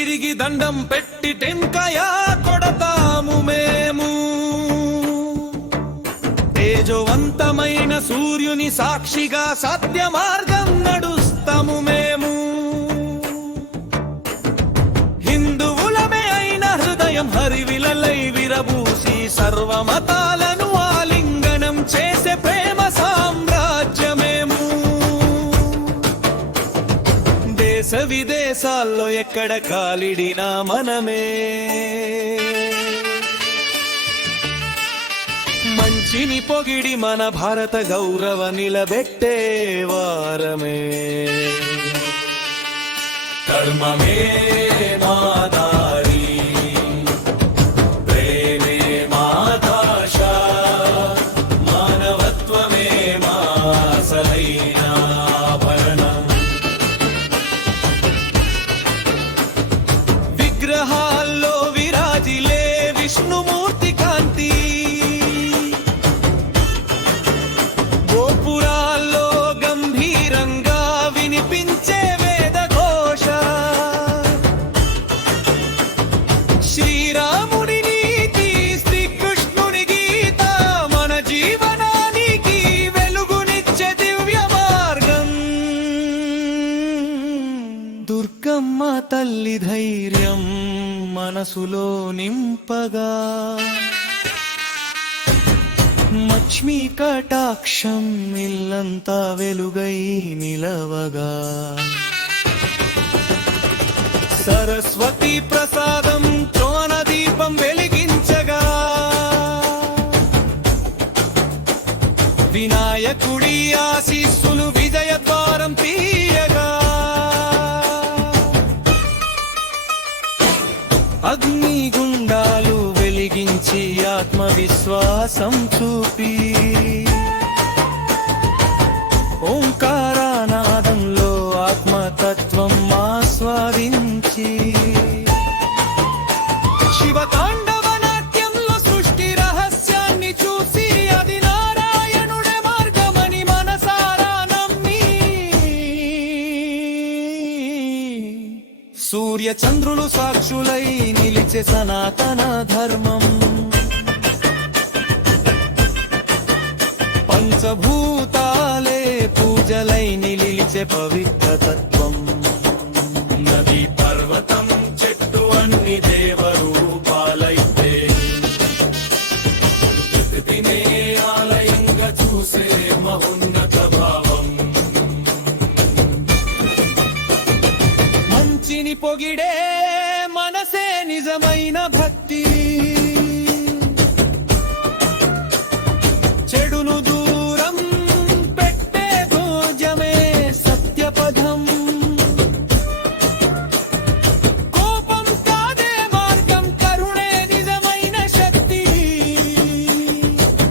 తిరిగి దండం పెట్టి టెంకాయ కొడతాము మేము. తేజవంతమైన సూర్యుని సాక్షిగా సత్య మార్గం నడుస్తాము మేము. హిందువులమే అయిన హృదయం హరివిలలై విరబూసి సర్వమతాలను ఆలింగనం చేసే ప్రేమ సామ్రాజ్యమేము. దేశ విదేశాల్లో ఎక్కడ కాలిడినా మనమే, మంచిని పొగిడి మన భారత గౌరవ నిలబెట్టే వారమే. ధర్మమే మా దారి, ప్రేమే మా భాష, మానవత్వమే మా అసలైన ఆభరణం. విగ్రహాల్లో విరాజిలే విష్ణుమూర్తి కాంతి, గోపురాల్లో గంభీరంగా వినిపించే వేదఘోష, శ్రీరాముడి నీతి శ్రీకృష్ణుని గీత మన జీవనానికి వెలుగునిచ్చే దివ్య మార్గం. దుర్గమ్మ తల్లి ధైర్యం మనసులో నింపగా, లక్ష్మీ కటాక్షం ఇల్లంతా వెలుగై నిలవగా, సరస్వతి ప్రసాదం త్రోణ దీపం వెలిగించగా, వినాయకుడి ఆశీస్సులు విజయ ద్వారం తీయగా, అగ్నిగుండాలు వెలిగించి ఆత్మవిశ్వాసం చూపి, ఓంకారనాదంలో ఆత్మతత్వం ఆస్వాదించి, శివతాండవ నాట్యంలో సృష్టి రహస్యాన్ని చూసి అది నారాయణుడే మార్గమని మనసారా నమ్మి, సూర్య చంద్రులు సాక్షులై నిలిచే సనాతన ధర్మం, పంచభూతాలే పూజలై నిలిచే పవిత్ర తత్వం. నది పర్వతం చెట్టు అన్ని దేవరూపాలైతే ప్రకృతినే ఆలయంగా చూసే మహోన్నత భావం. మంచిని పొగిడే మనసే నిజమైన భక్తి, చెడును దూరం పెట్టే భోజమే సత్యపథం. కోపం కాదే మార్గం, కరుణే నిజమైన శక్తి.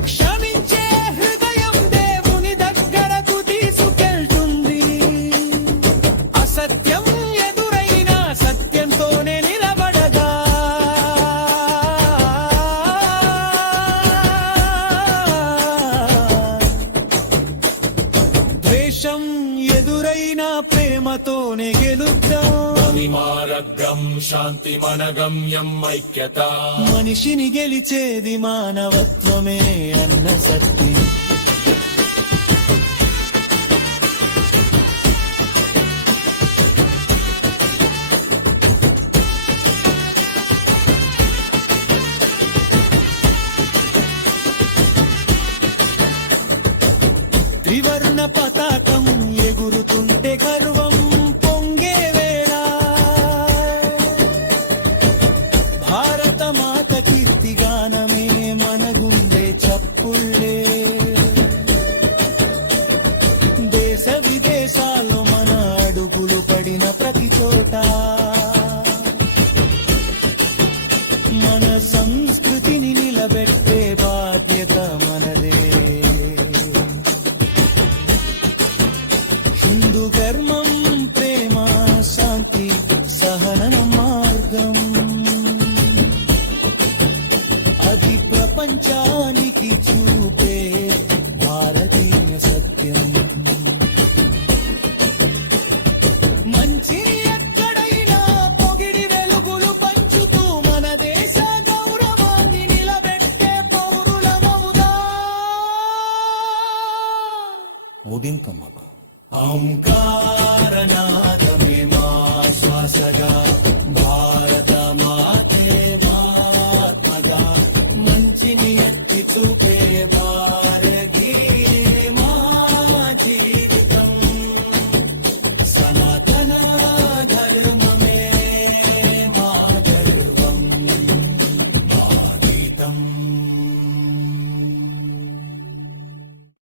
క్షమించే హృదయం దేవుని దగ్గరకు తీసుకెళ్తుంది. అసత్యం ఎదురైనా సత్యంతోనే నిలబడగా, ద్వేషం ఎదురైనా ప్రేమతోనే గెలుద్దాం. మార్గం శాంతి మన గమ్యం ఐక్యత. మనిషిని గెలిచేది మానవత్వమే అన్న సత్యం. త్రివర్ణ పతాకం ఎగురుతుంటే గర్వం పొంగే వేళ, భారత మాత కీర్తిగానమే మన గుండె చప్పుళ్ళే. దేశ విదేశాల్లో మన అడుగులు పడిన ప్రతి చోట మన సంస్కృతిని నిలబెట్టే బాధ్యత మనదే. హిందూ ధర్మం ప్రేమ శాంతి సహన మార్గం, అది ప్రపంచానికి చూపే భారతీయ సత్యం. మంచిని ఎక్కడైనా పొగిడి ఇంకమ్మా ఓంకారనాదమే మా శ్వాసగా